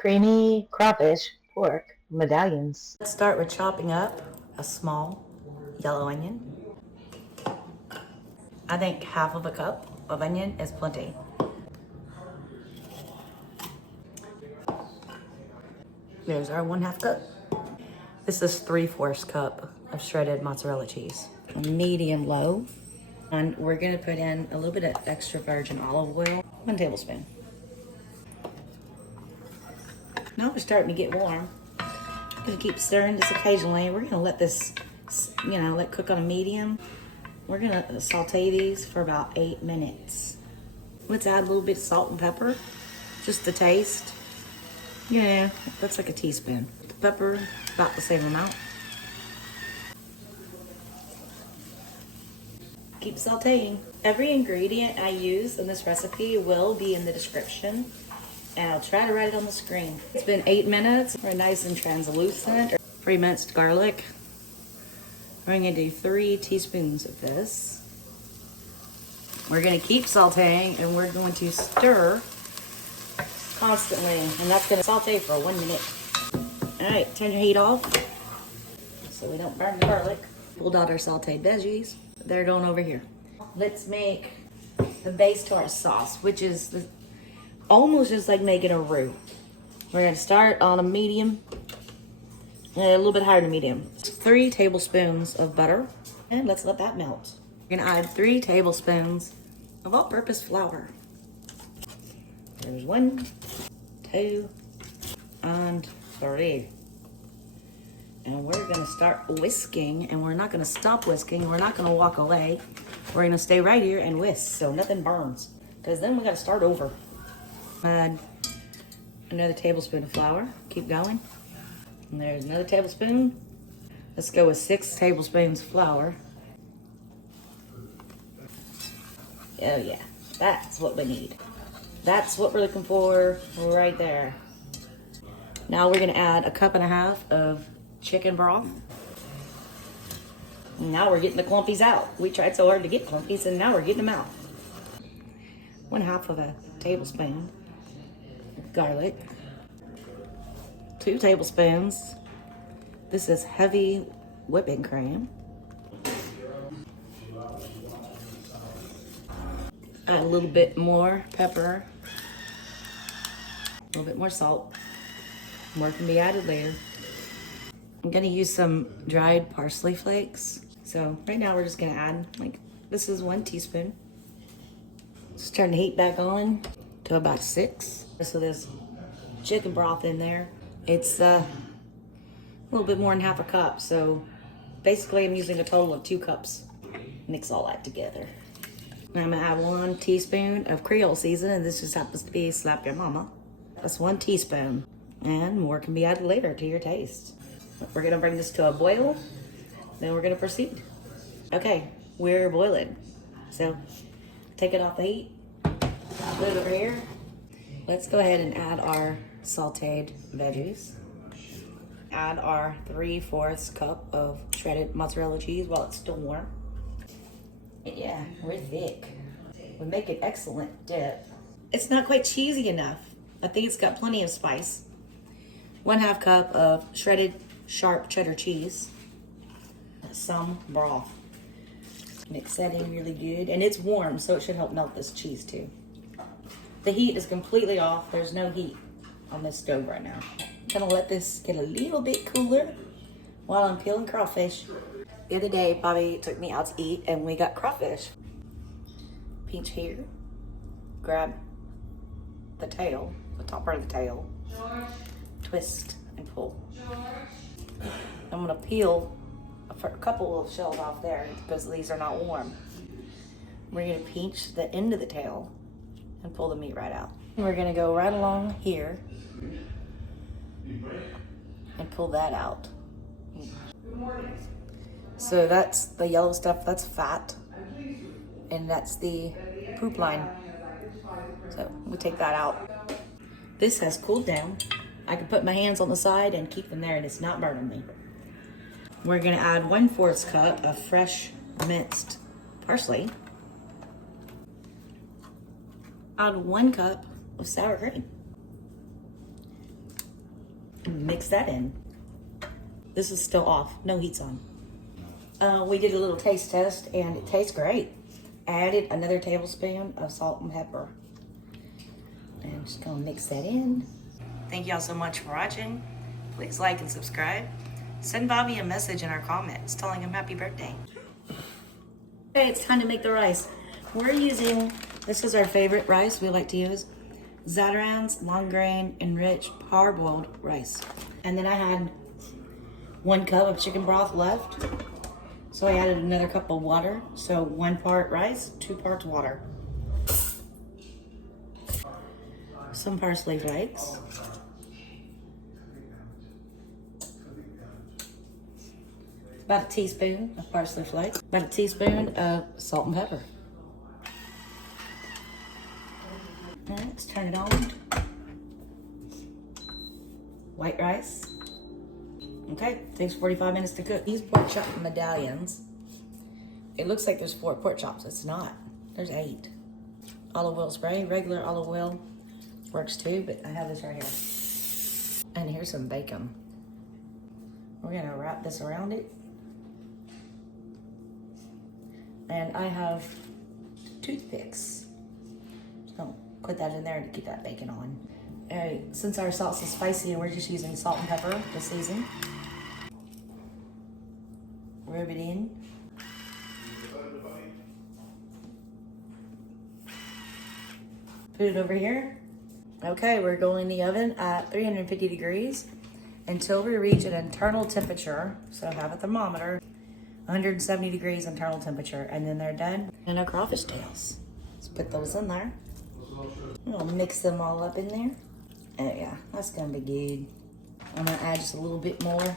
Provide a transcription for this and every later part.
creamy crawfish, pork, medallions. Let's start with chopping up a small yellow onion. I think half of a cup of onion is plenty. There's our 1/2 cup. This is 3/4 cup of shredded mozzarella cheese. Medium low. And we're gonna put in a little bit of extra virgin olive oil, 1 tablespoon. Now we're starting to get warm. I'm gonna keep stirring this occasionally. We're gonna let this, let cook on a medium. We're gonna saute these for about 8 minutes. Let's add a little bit of salt and pepper, just to taste. Yeah, that's like a teaspoon. Pepper, about the same amount. Keep sauteing. Every ingredient I use in this recipe will be in the description, and I'll try to write it on the screen. It's been 8 minutes. We're nice and translucent. Pre-minced garlic. We're gonna do 3 teaspoons of this. We're gonna keep sauteing, and we're going to stir constantly, and that's gonna saute for 1 minute. All right, turn your heat off so we don't burn the garlic. Pulled out our sauteed veggies. They're going over here. Let's make the base to our sauce, which is almost just like making a roux. We're gonna start on a medium, a little bit higher than medium. 3 tablespoons of butter, and let's let that melt. We're gonna add 3 tablespoons of all-purpose flour. There's 1, 2, and 3. And we're gonna start whisking, and we're not gonna stop whisking. We're not gonna walk away. We're gonna stay right here and whisk so nothing burns, because then we gotta start over. Add another tablespoon of flour. Keep going. And there's another tablespoon. Let's go with 6 tablespoons of flour. Oh yeah, that's what we need. That's what we're looking for right there. Now we're gonna add 1.5 cups of chicken broth. Now we're getting the clumpies out. We tried so hard to get clumpies, and now we're getting them out. 1/2 of a tablespoon of garlic. 2 tablespoons. This is heavy whipping cream. Add a little bit more pepper. A little bit more salt. More can be added later. I'm gonna use some dried parsley flakes. So right now we're just gonna add, this is 1 teaspoon. Just turn the heat back on to about 6. So there's chicken broth in there. It's a little bit more than 1/2 cup. So basically I'm using a total of 2 cups. Mix all that together. Now I'm gonna add 1 teaspoon of Creole season, and this just happens to be Slap Your Mama. That's 1 teaspoon. And more can be added later to your taste. We're gonna bring this to a boil, then we're gonna proceed. Okay, we're boiling. So take it off the heat, put it over here. Let's go ahead and add our sauteed veggies. Add our 3/4 cup of shredded mozzarella cheese while it's still warm. Yeah, we're thick. We make an excellent dip. It's not quite cheesy enough. I think it's got plenty of spice. 1/2 cup of shredded sharp cheddar cheese. Some broth. Mix that in really good. And it's warm, so it should help melt this cheese too. The heat is completely off. There's no heat on this stove right now. I'm gonna let this get a little bit cooler while I'm peeling crawfish. The other day, Bobby took me out to eat, and we got crawfish. Pinch here. Grab the tail, the top part of the tail. Twist and pull. I'm gonna peel a couple of shells off there because these are not warm. We're gonna pinch the end of the tail and pull the meat right out. We're gonna go right along here and pull that out. So that's the yellow stuff, that's fat, and that's the poop line. So we take that out. This has cooled down. I can put my hands on the side and keep them there, and it's not burning me. We're gonna add 1/4 cup of fresh minced parsley. Add 1 cup of sour cream. Mix that in. This is still off, no heat's on. We did a little taste test and it tastes great. Added another tablespoon of salt and pepper. And I'm just gonna mix that in. Thank y'all so much for watching. Please like and subscribe. Send Bobby a message in our comments telling him happy birthday. Hey, it's time to make the rice. We're using, this is our favorite rice we like to use, Zatarain's long grain enriched parboiled rice. And then I had 1 cup of chicken broth left. So I added another cup of water. So 1 part rice, 2 parts water. Some parsley flakes. About a teaspoon of parsley flakes. About a teaspoon of salt and pepper. All right, let's turn it on. White rice. Okay, takes 45 minutes to cook. These pork chop medallions. It looks like there's 4 pork chops. It's not. There's 8. Olive oil spray, regular olive oil works too, but I have this right here. And here's some bacon. We're gonna wrap this around it. And I have toothpicks. Just gonna put that in there to keep that bacon on. All right, since our sauce is spicy, we're just using salt and pepper to season. Rub it in. Put it over here. Okay, we're going in the oven at 350 degrees until we reach an internal temperature. So have a thermometer, 170 degrees internal temperature, and then they're done. And our crawfish tails. Let's put those in there. I'm gonna mix them all up in there. Oh yeah, that's gonna be good. I'm gonna add just a little bit more.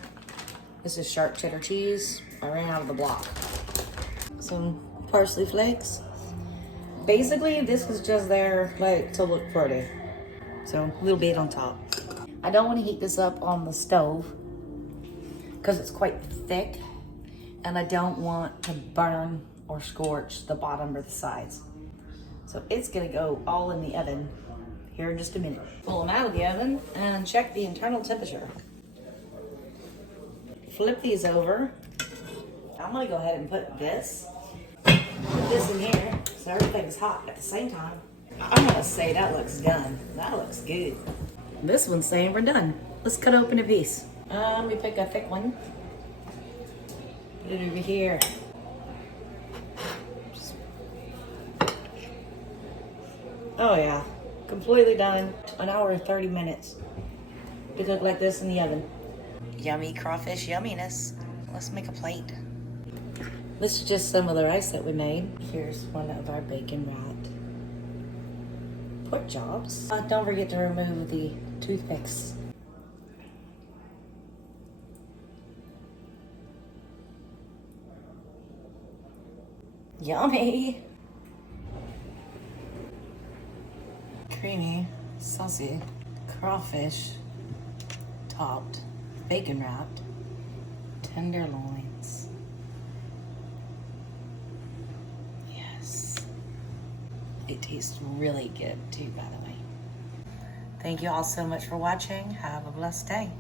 This is sharp cheddar cheese. I ran out of the block. Some parsley flakes. Basically, this is just there like to look pretty. So a little bit on top. I don't want to heat this up on the stove because it's quite thick, and I don't want to burn or scorch the bottom or the sides. So it's gonna go all in the oven here in just a minute. Pull them out of the oven and check the internal temperature. Flip these over. I'm gonna go ahead and put this in here so everything's hot at the same time. I'm gonna say that looks done. That looks good. This one's saying we're done. Let's cut open a piece. Let me pick a thick one. Put it over here. Oh yeah, completely done. 1 hour and 30 minutes to cook like this in the oven. Yummy crawfish yumminess. Let's make a plate. This is just some of the rice that we made. Here's one of our bacon wrapped pork chops. Don't forget to remove the toothpicks. Yummy! Creamy, saucy crawfish topped, bacon wrapped tenderloins. Yes. It tastes really good too, by the way. Thank you all so much for watching. Have a blessed day.